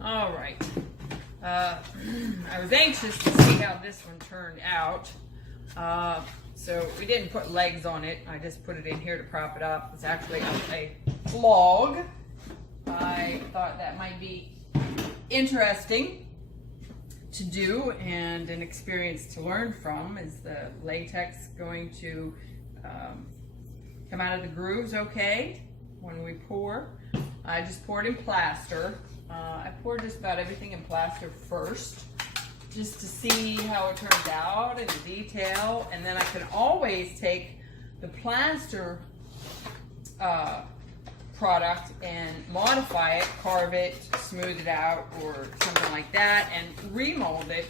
All right. I was anxious to see how this one turned out. So we didn't put legs on it. I just put it in here to prop it up. It's actually a log. I thought that might be interesting to do and an experience to learn from. Is the latex going to come out of the grooves okay when we pour? I just poured in plaster. I poured just about everything in plaster first, just to see how it turns out and the detail, and then I can always take the plaster product and modify it, carve it, smooth it out, or something like that, and remold it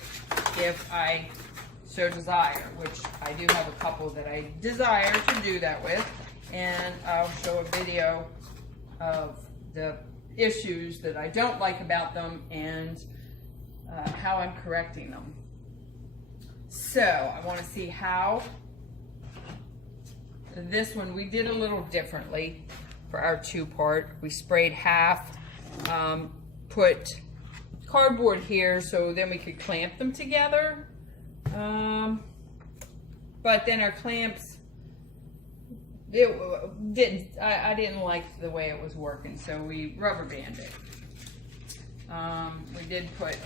if I so desire, which I do have a couple that I desire to do that with, and I'll show a video of the issues that I don't like about them and how I'm correcting them. So I want to see how this one we did a little differently for our two-part. We sprayed half, put cardboard here so then we could clamp them together, but then our clamps, I didn't like the way it was working, so we rubber banded it. We did put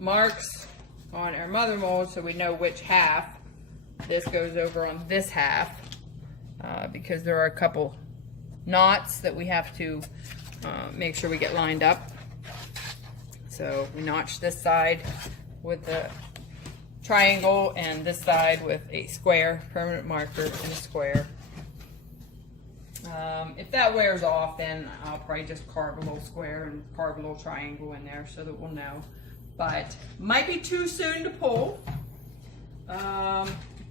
marks on our mother mold so we know which half this goes over on this half, because there are a couple knots that we have to make sure we get lined up. So we notched this side with the triangle and this side with a square, permanent marker and a square. If that wears off, then I'll probably just carve a little square and carve a little triangle in there so that we'll know. But might be too soon to pull.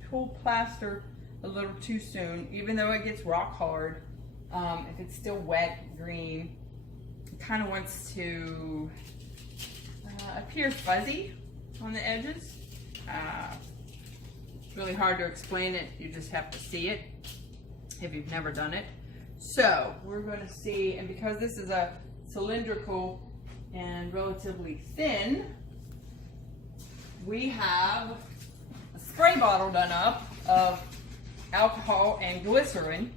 Pull plaster a little too soon, even though it gets rock hard. If it's still wet, green, it kind of wants to appear fuzzy on the edges. It's really hard to explain it. You just have to see it if you've never done it. So we're going to see, and because this is a cylindrical and relatively thin, we have a spray bottle done up of alcohol and glycerin,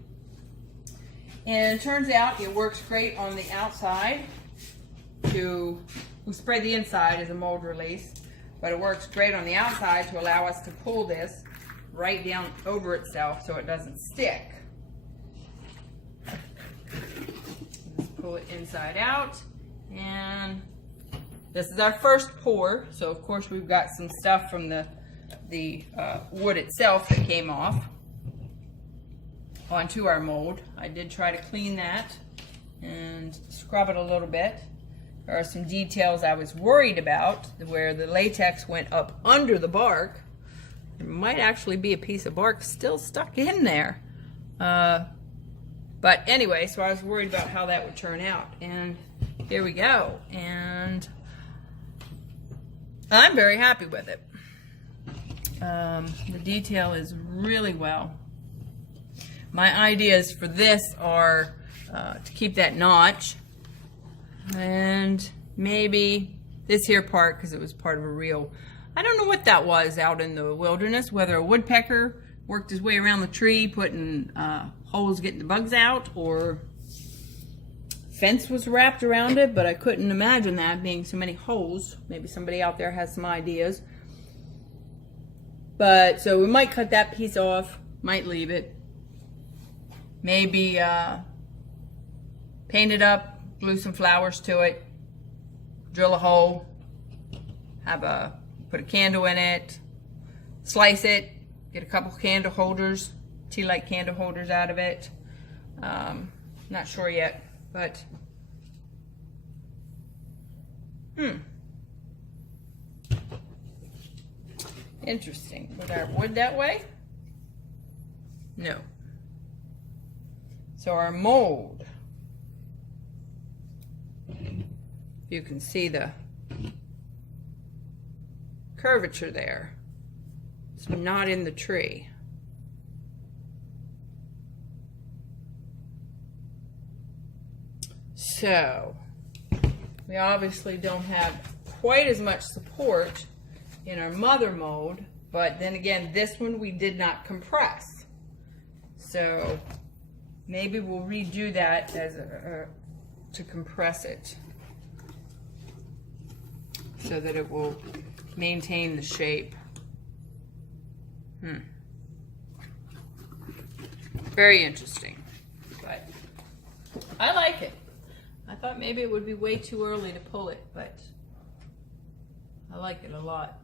and it turns out it works great on the outside. We spray the inside as a mold release, but it works great on the outside to allow us to pull this right down over itself so it doesn't stick. Let's pull it inside out, and this is our first pour. So of course we've got some stuff from the wood itself that came off onto our mold. I did try to clean that and scrub it a little bit. There are some details I was worried about where the latex went up under the bark. There might actually be a piece of bark still stuck in there. But anyway, so I was worried about how that would turn out. And here we go. And I'm very happy with it. The detail is really well. My ideas for this are to keep that notch, and maybe this here part, because it was part of a reel. I don't know what that was out in the wilderness, whether a woodpecker worked his way around the tree putting holes getting the bugs out, or fence was wrapped around it, but I couldn't imagine that being so many holes. Maybe somebody out there has some ideas. But so we might cut that piece off, might leave it, maybe paint it up, glue some flowers to it, drill a hole, put a candle in it, slice it, get a couple candle holders, tea light candle holders out of it. Not sure yet, but interesting. Was our wood that way? No. So our mold, you can see the curvature there. It's not in the tree. So we obviously don't have quite as much support in our mother mold, but then again, this one we did not compress. So maybe we'll redo that as to compress it so that it will maintain the shape. Very interesting, but I like it. I thought maybe it would be way too early to pull it, but I like it a lot.